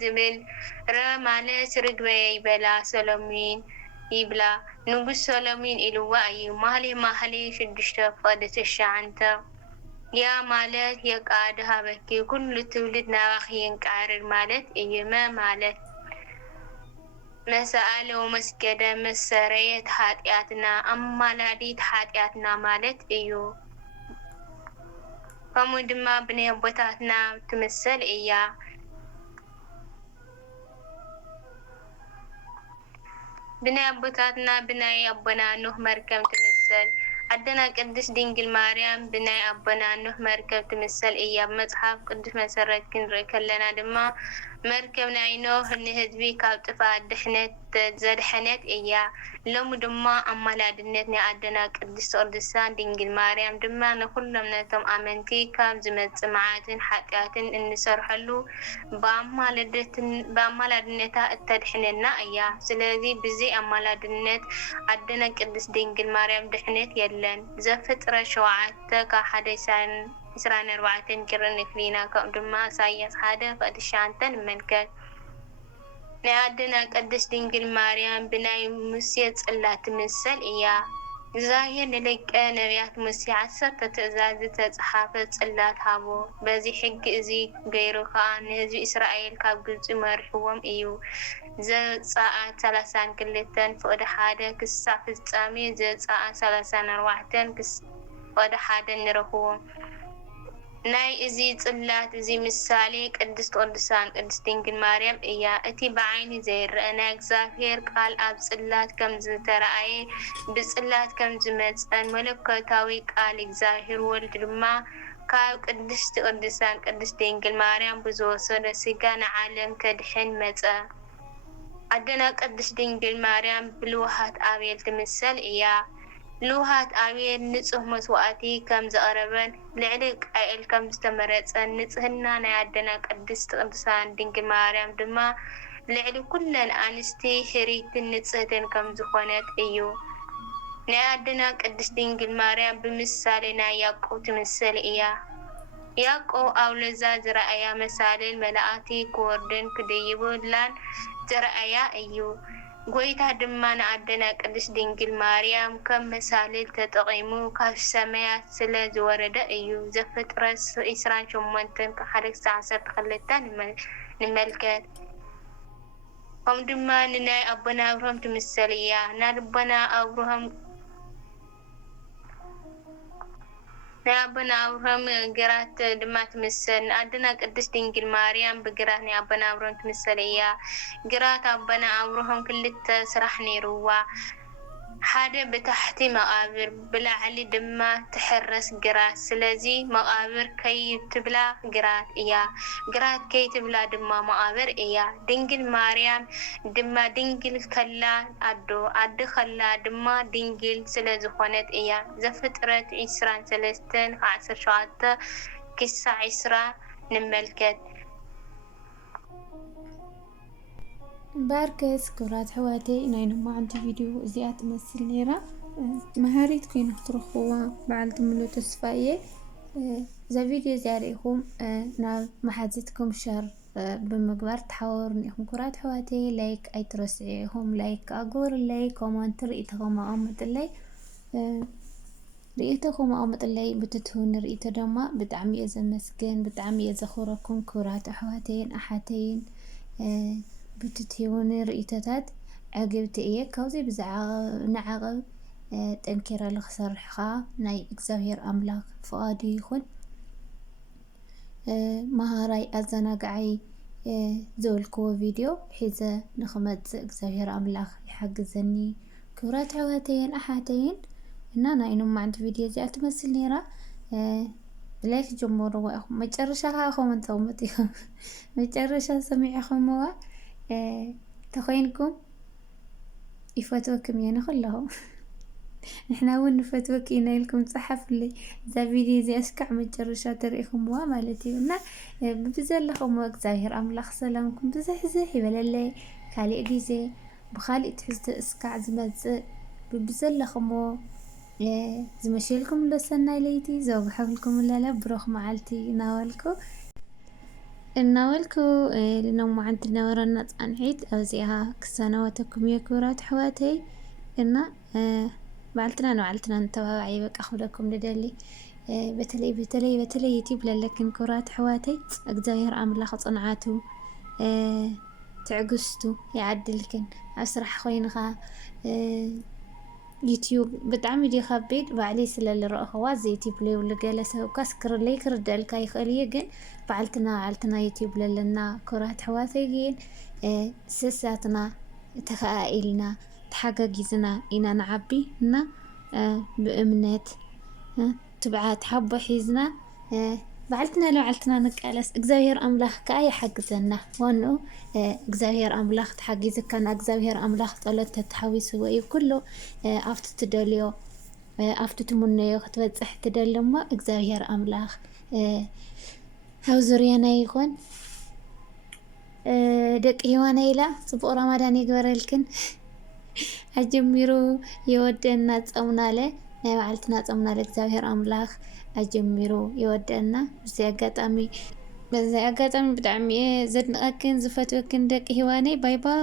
ዝብል ረ ማለት ርግበይ ይበላ ሰሎሚን ይብላ ንጉስ ሰሎሚን ኢልዋ እዩ። ማህሌ 6:9 ያ ማለት የቃድ ሃበኪ ኩሉ ትውልድ ናባኺ የንቃርር ማለት እዩ። ማለት መሰአለ ወመስገደ መሰረየት ኃጢአትና አማላዲት ኃጢአትና ማለት እዩ። ከምኡ ድማ ብናይ አቦታትና ትምሰል እያ። ብናይ አቦታትና ብናይ አቦና ኖህ መርከብ ትምሰል። አደና ቅድስት ድንግል ማርያም ብናይ አቦና ኖህ መርከብ ትምሰል እያ። መጽሐፍ ቅዱስ መሰረት ክንርኢ ከለና ድማ መርከብ ናይ ኖህ ንህዝቢ ካብ ጥፋት ድሕነት ዘድሐነት እያ። ሎሚ ድማ አማላድነት ናይ አደና ቅድስት ቅድሳን ድንግል ማርያም ድማ ንኩሎም ነቶም አመንቲ ካብ ዝመጽእ መዓትን ኃጢአትን እንሰርሐሉ በአማላድነታ እተድሕነና እያ። ስለዚ ብዚ አማላድነት አደና ቅድስት ድንግል ማርያም ድሕነት የለን። ዘፍጥረት 7:24 ቅርን ክሊና ከም ድማ ኢሳይያስ 1:9 ንመልከት። ናይ አደና ቅድስት ድንግል ማርያም ብናይ ሙሴ ጽላት ትምሰል እያ። እግዚአብሔር ንደቀ ነቢያት ሙሴ 10 ትእዛዝ ዝተጽሓፈ ጽላት ሃቦ። በዚ ሕጊ እዚ ገይሩ ከዓ ንህዝቢ እስራኤል ካብ ግብፂ መሪሕዎም እዩ። ዘጸአት 32:1 ክሳብ ፍጻሜ ዘጸአት 34:1 ንረኽቦም። ናይ እዚ ጽላት እዚ ምሳሌ ቅድስት ቅዱሳን ቅድስት ድንግል ማርያም እያ። እቲ ብዓይኒ ዘይርአ ናይ እግዚአብሔር ቃል ኣብ ጽላት ከም ዝተረኣየ ብጽላት ከም ዝመጸን መለኮታዊ ቃል እግዚአብሔር ወልድ ድማ ካብ ቅድስት ቅዱሳን ቅድስት ድንግል ማርያም ብዝወሰደ ስጋ ንዓለም ከድሕን መጸ። አደና ቅድስት ድንግል ማርያም ብልውሃት አቤል ትምሰል እያ። ልውሃት አቤል ንጹህ መስዋዕቲ ከም ዘቕረበን ልዕሊ ቃኤል ከም ዝተመረጸን ንጽህና ናይ አደና ቅድስት ቅዱሳን ድንግል ማርያም ድማ ልዕሊ ኩለን አንስቲ ሕሪትን ንጽህትን ከም ዝኾነት እዩ። ናይ አደና ቅድስት ድንግል ማርያም ብምሳሌ ናይ ያዕቆብ ትምሰል እያ። ያዕቆብ ኣብ ለዛ ዝረአያ መሳልል መላእክቲ ክወርድን ክድይቡላን ዝረአያ እዩ። ጎይታ ድማ ንአደና ቅድስት ድንግል ማርያም ከም መሳልል ተጠቂሙ ካብ ሰማያት ስለ ዝወረደ እዩ። ዘፍጥረት 28:1-12 ንመልከት። ከም ድማ ንናይ አቦና አብርሃም ትምሰል እያ። ናይ አቦና አብርሃም ግራት ድማ ትምሰል። ንአደና ቅድስት ድንግል ማርያም ብግራት ናይ አቦና አብርሃም ትምሰል እያ። ግራት አቦና አብርሃም ክልተ ስራሕ ነይሩዋ። ሓደ ብታሕቲ መቃብር ብላዕሊ ድማ ትሕረስ ግራት። ስለዚ መቃብር ከይትብላ ግራት እያ፣ ግራት ከይትብላ ድማ መቃብር እያ። ድንግል ማርያም ድማ ድንግል ከላ አዶ ከላ ድማ ድንግል ስለ ዝኾነት እያ። ዘፍጥረት 23:17-20 ንመልከት። ባርከስ ክብራት ሕዋተይ ናይ ሎማዓንቲ ቪድዮ እዚኣ ትመስል ነይራ። መሃሪት ኮይና ክትረኽብዋ በዓልቲ ሙሉእ ተስፋ እየ። እዛ ቪድዮ እዚኣ ሪኢኹም ናብ መሓዝትኩም ሸር ብምግባር ተሓባበሩኒ ኢኹም ክብራት ሕዋተይ። ላይክ ኣይትረስዑ ኢኹም ላይክ ኣግበሩለይ። ኮመንት ርእይቶኹም ኣቐምጡለይ። ርእይቶኹም ኣቐምጡለይ ብትትውን ርእይቶ ድማ ብጣዕሚ እየ ዘመስግን፣ ብጣዕሚ እየ ዘኽብረኩም ክብራት ኣሕዋተይን ኣሓተይን። ብትትውን ርእይቶታት ዕግብቲ እየ። ካብዚ ንዓቐብ ጠንኪረ ንኽሰርሕ ከዓ ናይ እግዚአብሔር አምላክ ፍቃዱ ይኹን። መሃራይ ኣዘናግዓይ ዘበልክዎ ቪድዮ ሒዘ ንኽመጽእ እግዚአብሔር አምላክ ይሓግዘኒ። ክብራት ሕዋተይን ኣሓተይን እና ናይ ሎማዓንቲ ቪድዮ እዚኣ ትመስል ነይራ። ላይክ ጀመርዋ ኢኹም መጨረሻ ከዓ ኮመንት ተቕምጡ ኢኹም መጨረሻ ሰሚዕኹምዋ ተኾይንኩም ይፈትወክም እየ ንኹለኹ ንሕና እውን ንፈትወክ ኢና ኢልኩም ፀሓፍለይ። እዛ ቪድዮ እዚኣ እስካዕ መጨረሻ ተሪኢኹምዋ ማለት እዩ። እና ብዘለኹምዎ እግዚአብሔር አምላክ ሰላምኩም ብዝሕዝሕ ይበለለይ። ካሊእ ግዜ ብካሊእ ትሕዝቶ እስካዕ ዝመጽእ ብዘለኹምዎ ዝመሽልኩም ሎ ሰናይ ለይቲ ዘወግሐልኩም ለለ ብሩኽ መዓልቲ እናበልኩ እናወልኩ لنوم عند نورنا تصنعيت أوزيها كسانة وتكمية كورات حواتي إنا بعلتنا نوعلتنا نتوابعي بك أخذكم لدلي بتلي يتيب لكن كورات حواتي أقداير عامل لخط صنعاتو تعقستو يعدلكن أسرح خوينغا يوتيوب بتعمل يخبيد بعلي سلال الرأخوا زي يوتيوب لي ولا جالسة وكسكر لي كردال كاي خليه جن بعلتنا يوتيوب لنا كرات حواسي جين سساتنا تخائلنا تحققيزنا إنا نعبي نا بأمنات تبعات حب حيزنا بعلتنا لو علتنا نقالس እግዚአብሔር أملاخ كأي حق زنا وانو እግዚአብሔር أملاخ تحقيزك كان እግዚአብሔር أملاخ طلت تحويس وي كله أفت تدليو أفت تمنيو ختبصح تدلما እግዚአብሔር أملاخ هاو زريانا يكون دق هوانا إلا صبق رمضان يقبرلكن أجميرو يودنا تصومنا له بعلتنا تصومنا لእግዚአብሔር أملاخ أجميرو يودنا بزي أقاتامي بدعمي زدنقكن زفتوكن دق هواني باي باي